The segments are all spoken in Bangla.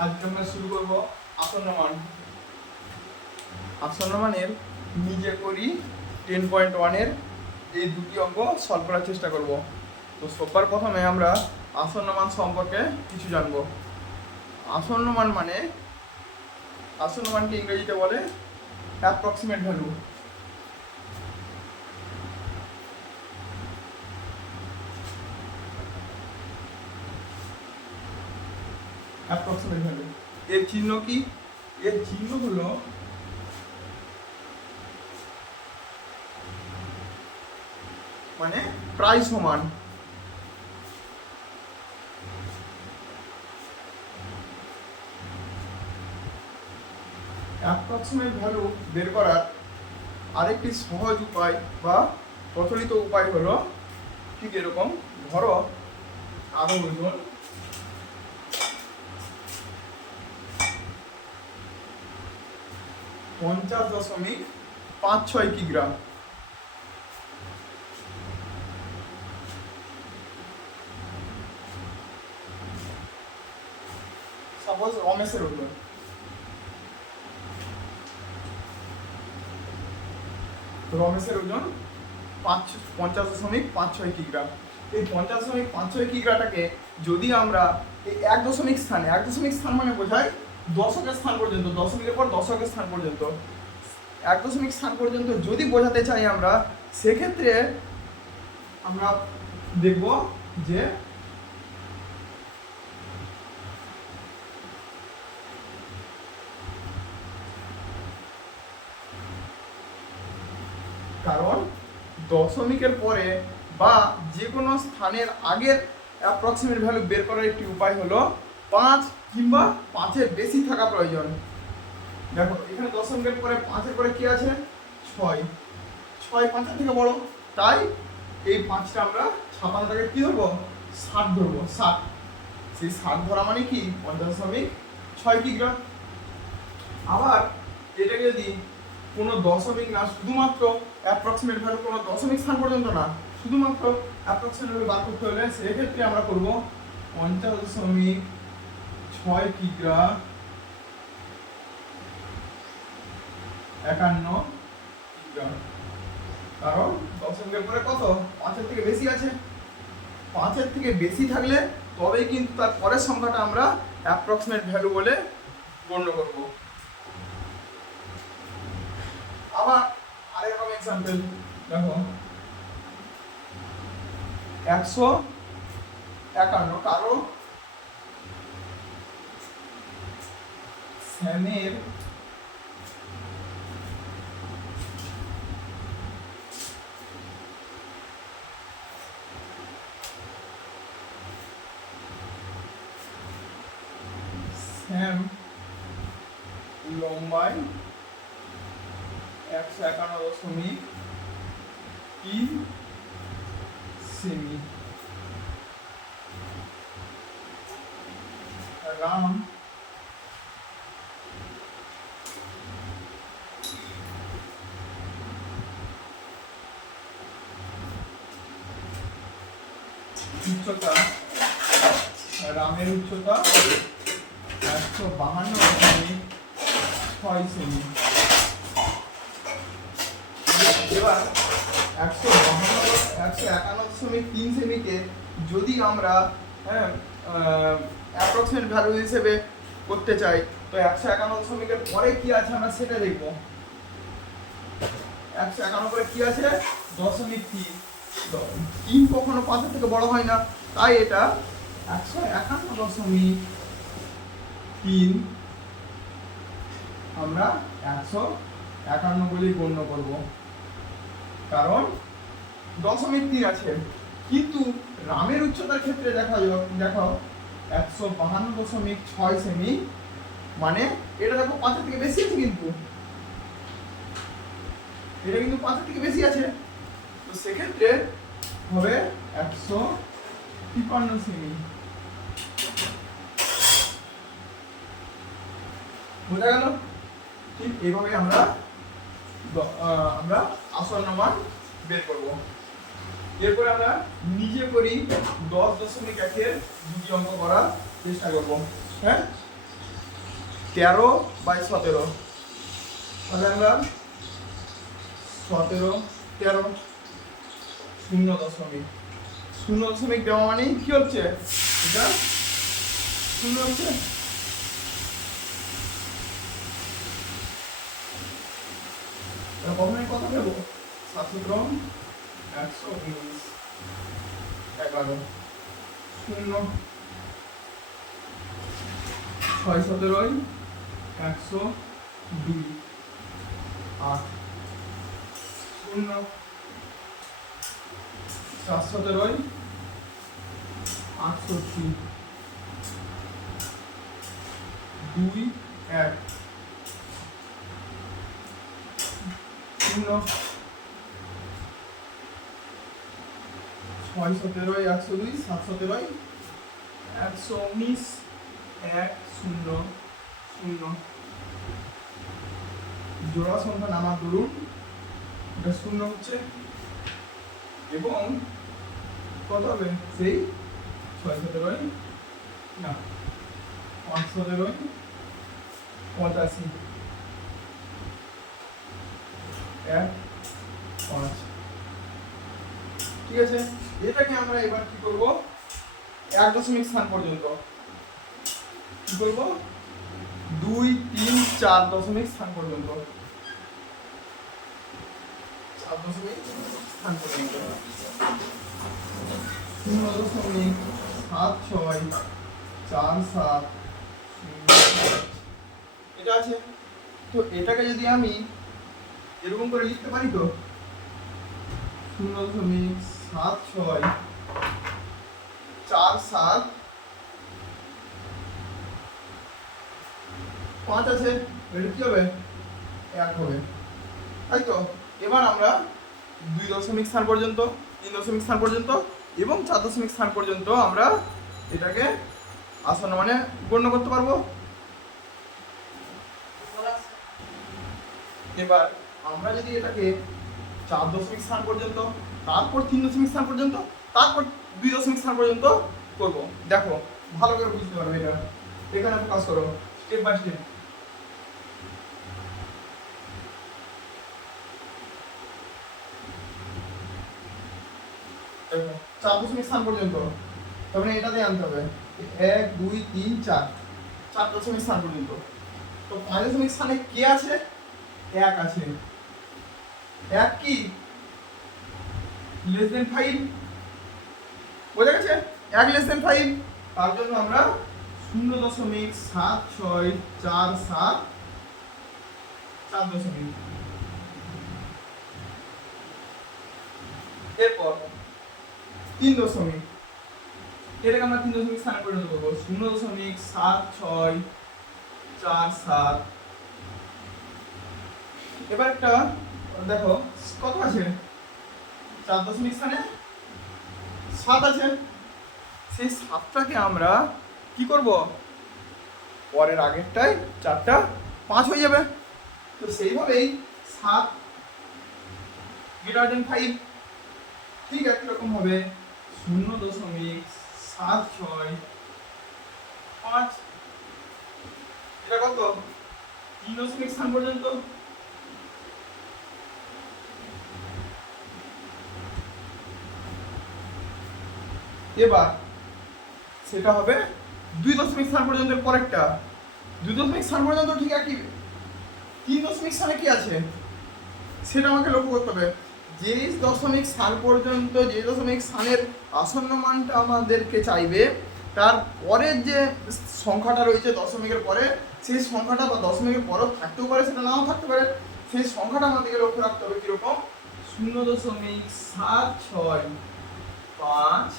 আজকে আমরা শুরু করব আসন্ন মান। আসন্ন মানের নিজে করি 10.1 এই দুটি অঙ্ক সলভ করার চেষ্টা করব। তো সবার প্রথমে আমরা আসন্ন মান সম্পর্কে কিছু জানব। আসন্ন মান মানে, আসন্ন মানকে ইংরেজিতে বলে অ্যাপ্রক্সিমেট ভ্যালু। অ্যাপ্রক্সিমেট ভ্যালু এর চিহ্ন কি? এর চিহ্ন হলো মানে প্রায় সমান। অ্যাপ্রক্সিমেট ভ্যালু বের করার আরেকটি সহজ উপায় বা প্রচলিত উপায় হলো ঠিক এরকম। ধরো আরো ওজন 50.56 কিগ্রা। সাপোজ রমেশের ওজন, রমেশের ওজন 50.56 কিগ্রা। এই 50.56 কিগ্রাটাকে যদি আমরা এই এক দশমিক স্থান মানে বোঝায় দশকের স্থান পর্যন্ত, দশমিকের পর দশকের স্থান পর্যন্ত, এক দশমিক স্থান পর্যন্ত যদি বোঝাতে চাই আমরা, সেক্ষেত্রে আমরা দেখব যে কারণ দশমিকের পরে বা যে কোনো স্থানের আগের অ্যাপ্রক্সিমেট ভ্যালু বের করার একটি উপায় হলো 5 কিংবা 5-এর বেশি থাকা প্রয়োজন। দেখো এখানে দশমিকের পরে 5-এর পরে কি আছে? 6। 6 5-এর থেকে বড়, তাই এই 5টা আমরা ছাপানোটাকে কি ধরবো? 60 ধরবো। 60, সেই 60 ধরা মানে কি 50.6 কিগ্রা। আবার এটাকে যদি কোনো দশমিক না, শুধুমাত্র অ্যাপ্রক্সিমেট ভ্যালু, কোনো দশমিক স্থান পর্যন্ত না, শুধুমাত্র অ্যাপ্রক্সিমেট ভ্যালু বার করতে হলে সেক্ষেত্রে আমরা করব 50.6 কিগ্রা 51 কিগ্রা। কারণ দশমিকের পরে কত? 5-এর থেকে বেশি আছে। 5-এর থেকে বেশি থাকলে তবেই কিন্তু তার পরের সংখ্যাটা আমরা অ্যাপ্রক্সিমেট ভ্যালু বলে গণ্য করব। আবার আরেকরকম এক্সাম্পল দেখো, 151 কারো স্যামের লম্বায় 151.3 সেমি। রাম উচ্চতা, রামের উচ্চতা 152.6 সেমি। এবার 151.3 সেমিকে যদি আমরা অ্যাপ্রক্সিমেট ভ্যালু হিসেবে করতে চাই, তো 151 পরে কি আছে আমরা সেটা দেখব। 151 পরে কি আছে? 0.3। 3 কখনো 5-এর থেকে বড় হয় না, তাই এটা 151.3 আমরা 151 বলেই গণ্য করব, কারণ 0.3 আছে। কিন্তু রামের উচ্চতার ক্ষেত্রে দেখো 152.6 সেমি, মানে এটা দেখো 5-এর থেকে বেশি আছে, কিন্তু এটা কিন্তু 5-এর থেকে বেশি আছে। তো সেক্ষেত্রে হবে 153 সেমি। বোঝা গেল? ঠিক এইভাবে আমরা আসন্ন মান বের করব। এরপরে আমরা নিজে করি 10.1 দুটি অঙ্ক করার চেষ্টা করব। হ্যাঁ, 13/17, তাহলে আমরা 17, 13, 0.0 0.0 দেওয়া মানে কি হচ্ছে, এটা 0 হচ্ছে। প্রথমে কত দেব, 7 17 119, 11, 0 6 17 102, 8, 0 7 17 68, 2 1, 0 6 17 102, 7 17 119, 1 0 0, জোড়া সংখ্যা নামা ধরুন, এটা 0 হচ্ছে এবং কত হবে, সেই 6 17 না 5 17 85, 1 5, ঠিক আছে। এটাকে আমরা এবার কি করব, 1 স্থান পর্যন্ত কি করব, 2 3 4 স্থান পর্যন্ত, 4 স্থান পর্যন্ত, 0.76 4 7, এটা আছে। তো এটাকে যদি আমি এরকম করে লিখতে পারি, তো 0.76 4 7 5 আছে, এটা কি হবে, 1 হবে, তাই তো। এবার আমরা 2 স্থান পর্যন্ত, 3 স্থান পর্যন্ত এবং 4 স্থান পর্যন্ত আমরা এটাকে আসন্ন মানে গণ্য করতে পারবো। এবার আমরা যদি এটাকে 4 স্থান পর্যন্ত, তারপর 3 স্থান পর্যন্ত, তারপর 2 স্থান পর্যন্ত করব, দেখো ভালো করে বুঝতে পারবে এটা। এখানে ফোকাস করো, স্টেপ বাই স্টেপ। দেখো 4 স্থান পর্যন্ত, তার মানে এটাতে আনতে হবে 1 2 3 4, 4 স্থান পর্যন্ত। তো 5 স্থানে কে আছে, 1 আছে, 1 কি লেস দেন 5, বোঝা গেছে, 1 লেস দেন 5, তার জন্য আমরা 0.76 4 7 4 এরপর 3 এটাকে আমরা 3 স্থানে পরিণত করবো, 0.76 4 7। এবার একটা দেখো কত আছে, 4 স্থানে 7 আছে, সেই 7টাকে আমরা কি করব, পরের আগেরটায় 4টা 5 হয়ে যাবে। তো সেইভাবেই 7 > 5, ঠিক একই রকম ভাবে 0.76 5, এটা কত, 3 স্থান পর্যন্ত। এবার সেটা হবে 2 স্থান পর্যন্ত, পরেরটা 2 স্থান পর্যন্ত ঠিক একই, 3 স্থানে কি আছে সেটা আমাকে লক্ষ্য করতে হবে। যে দশমিক স্থান পর্যন্ত, যে দশমিক স্থানের আসন্ন মানটা আমাদেরকে চাইবে, তার পরের যে সংখ্যাটা রয়েছে দশমিকের পরে, সেই সংখ্যাটা বা দশমিকের পরেও থাকতেও পারে, সেটা নাও থাকতে পারে, সেই সংখ্যাটা আমাদেরকে লক্ষ্য রাখতে হবে কিরকম, 0.76 5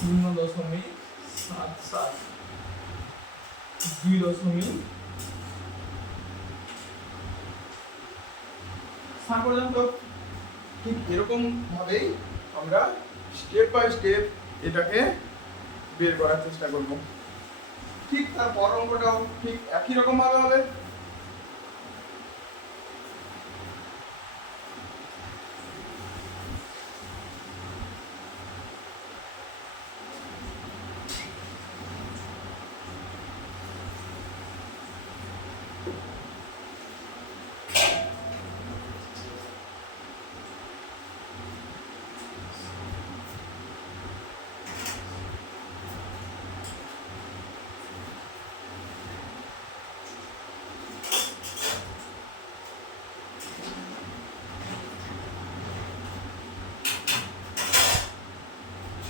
0.77 2 স্থান পর্যন্ত। ঠিক এরকম ভাবেই আমরা স্টেপ বাই স্টেপ এটাকে বের করার চেষ্টা করব। ঠিক তার পর অঙ্কটাও ঠিক একই রকম ভাবে হবে।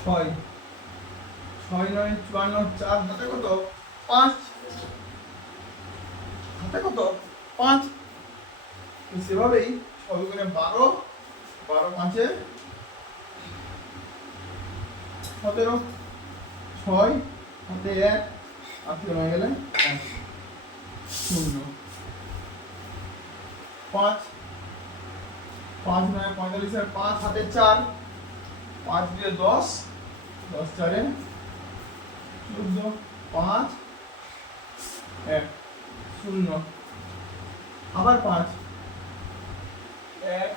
ছয়, 6 9 54, 4 হাতে কত 5, হাতে কত 5। সেভাবেই 6 গুণে 12, 12 5 17, 6 হাতে 1 আর 3 হয়ে গেলে 1 0, 5 5 9 45 আর 5 হাতে 4, 5 দিয়ে 10, 10 4 14, 5 1 0, আবার 5 1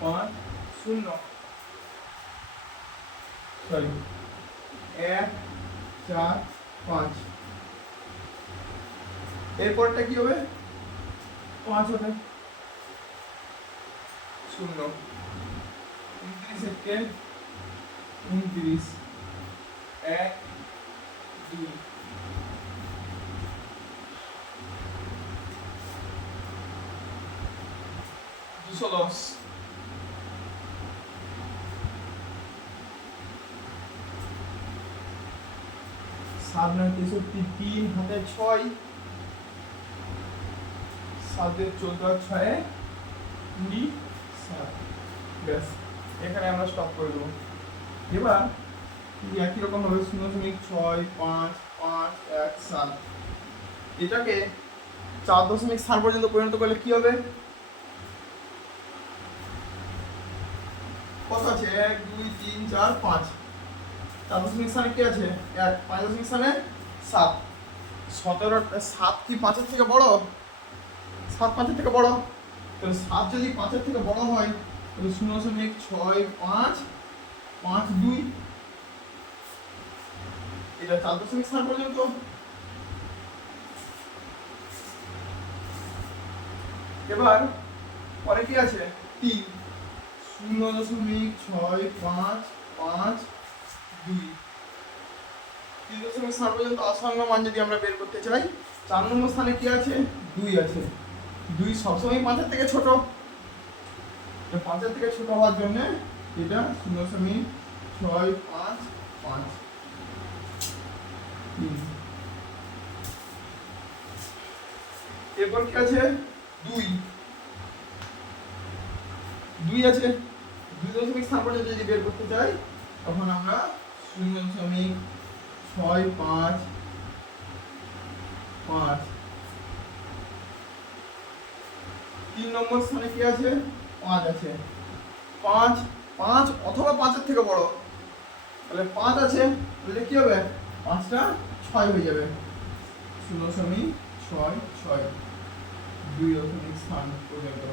5 0, সরি 1 4 5, এরপরটা কি হবে 5 হবে 0, 29 সেকেন্ড 29 1 2 210, 7 9 63, 3 হাতে 6, 7 দিয়ে 14 6 20 7, ব্যাস এখানে আমরা স্টপ করে দেবো। এবার একই রকম ভাবে 0.6 5 5 1 7 এটাকে 4.7 পর্যন্ত পরিণত করলে কি হবে? কত আছে 1 2 3 4 5, 4.7 স্থানে কি আছে 1, 5.7 স্থানে 7, 17 7 কি 5 এর থেকে বড়? 7 5 এর থেকে বড়, তাহলে 7 যদি 5 এর থেকে বড় হয় তাহলে 0.6 5 5 2 এটা 4.7 পর্যন্ত। এবার পরে কি আছে 3, 0.6 5 5 2, 3.7 পর্যন্ত আসন্ন মান যদি আমরা বের করতে চাই, 4 নম্বর স্থানে কি আছে 2 আছে, 2 সবসময় 5 এর থেকে ছোট, 5 এর থেকে ছোট হওয়ার জন্য এটা 0.6 5 5 3। এরপর কি আছে 2, 2 আছে, 2.7 পর্যন্ত যদি বের করতে চাই তখন আমরা 0.6 5 5, 3 নম্বর স্থানে কি আছে 5 আছে, 5 5 অথবা 5 এর থেকে বড়, তাহলে 5 আছে, তাহলে কি হবে 5টা 6 হয়ে যাবে, 0.6 6 2.7 পর্যন্ত।